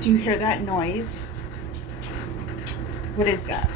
Do you hear that noise? What is that?